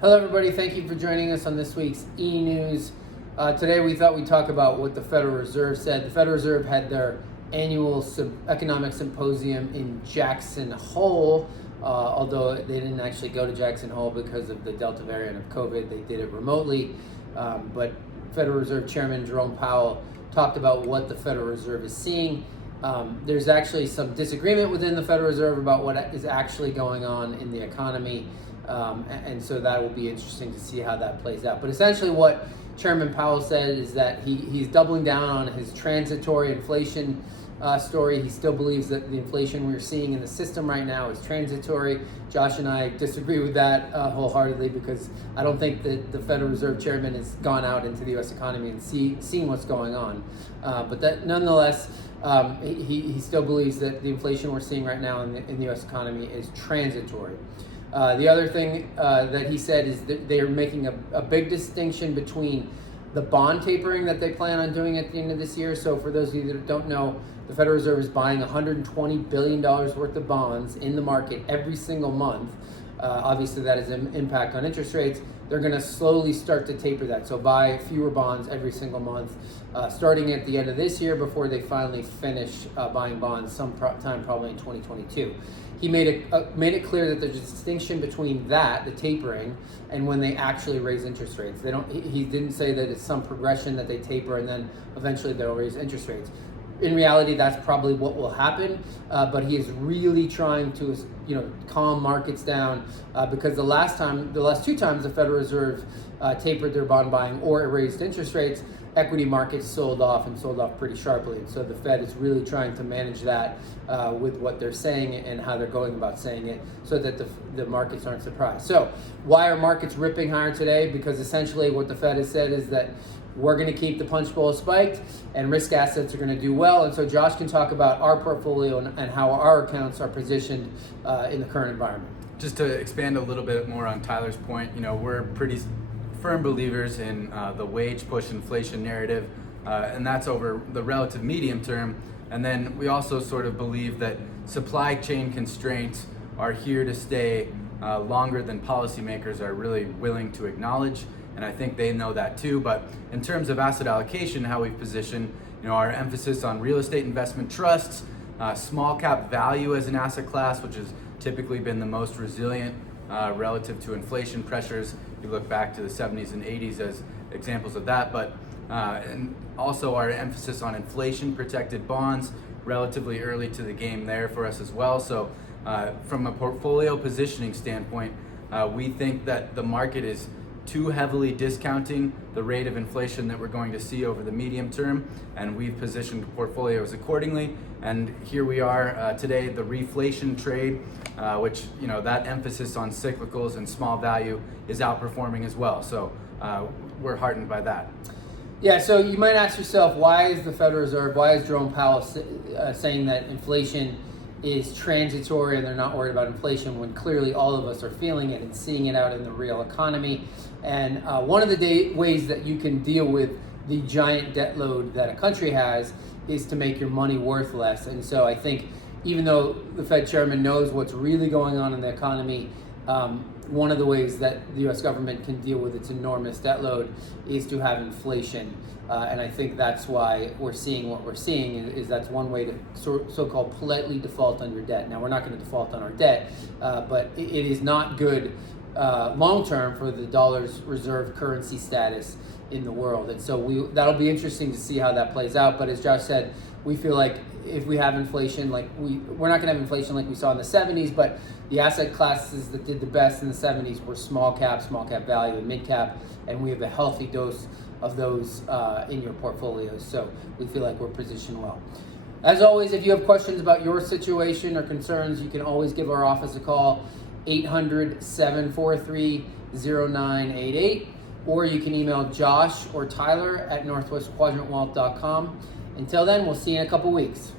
Hello, everybody. Thank you for joining us on this week's E-News. Today, we thought we'd talk about what the Federal Reserve said. The Federal Reserve had their annual economic symposium in Jackson Hole, although they didn't actually go to Jackson Hole because of the Delta variant of COVID. They did it remotely. But Federal Reserve Chairman Jerome Powell talked about what the Federal Reserve is seeing. There's actually some disagreement within the Federal Reserve about what is actually going on in the economy. And so that will be interesting to see how that plays out. But essentially what Chairman Powell said is that he's doubling down on his transitory inflation story. He still believes that the inflation we're seeing in the system right now is transitory. Josh and I disagree with that wholeheartedly, because I don't think that the Federal Reserve Chairman has gone out into the U.S. economy and seen what's going on. But that nonetheless, he still believes that the inflation we're seeing right now in the U.S. economy is transitory. The other thing that he said is that they're making a big distinction between the bond tapering that they plan on doing at the end of this year. So for those of you that don't know, the Federal Reserve is buying $120 billion worth of bonds in the market every single month. Obviously, that has an impact on interest rates. They're going to slowly start to taper that. So buy fewer bonds every single month, starting at the end of this year before they finally finish buying bonds sometime probably in 2022. He made it clear that there's a distinction between that, the tapering, and when they actually raise interest rates. He didn't say that it's some progression that they taper and then eventually they'll raise interest rates. In reality, that's probably what will happen, but he is really trying to, calm markets down, because the last two times the Federal Reserve tapered their bond buying or raised interest rates, equity markets sold off pretty sharply. And so the Fed is really trying to manage that with what they're saying and how they're going about saying it, so that the markets aren't surprised. So why are markets ripping higher today? Because essentially what the Fed has said is that we're going to keep the punch bowl spiked and risk assets are going to do well. And so Josh can talk about our portfolio and how our accounts are positioned in the current environment. Just to expand a little bit more on Tyler's point, we're pretty firm believers in the wage push inflation narrative, and that's over the relative medium term. And then we also sort of believe that supply chain constraints are here to stay longer than policymakers are really willing to acknowledge. And I think they know that too. But in terms of asset allocation, how we've positioned, our emphasis on real estate investment trusts, small cap value as an asset class, which has typically been the most resilient relative to inflation pressures. You look back to the 70s and 80s as examples of that, but and also our emphasis on inflation protected bonds, relatively early to the game there for us as well. So from a portfolio positioning standpoint, we think that the market is too heavily discounting the rate of inflation that we're going to see over the medium term, and we've positioned portfolios accordingly. And here we are today, the reflation trade, which that emphasis on cyclicals and small value is outperforming as well. So we're heartened by that. Yeah, so you might ask yourself, why is the Federal Reserve, why is Jerome Powell saying that inflation is transitory and they're not worried about inflation, when clearly all of us are feeling it and seeing it out in the real economy? And one of the ways that you can deal with the giant debt load that a country has is to make your money worth less. And so I think even though the Fed chairman knows what's really going on in the economy, one of the ways that the U.S. government can deal with its enormous debt load is to have inflation. And I think that's why we're seeing what we're seeing, is that's one way to so-called politely default on your debt. Now, we're not going to default on our debt, but it is not good long-term for the dollar's reserve currency status in the world. And so that'll be interesting to see how that plays out. But as Josh said, we feel like if we have inflation, we're not going to have inflation like we saw in the 70s, but the asset classes that did the best in the 70s were small cap value, and mid cap, and we have a healthy dose of those in your portfolios. So we feel like we're positioned well. As always, if you have questions about your situation or concerns, you can always give our office a call, 800-743-0988, or you can email Josh or Tyler at northwestquadrantwealth.com. Until then, we'll see you in a couple weeks.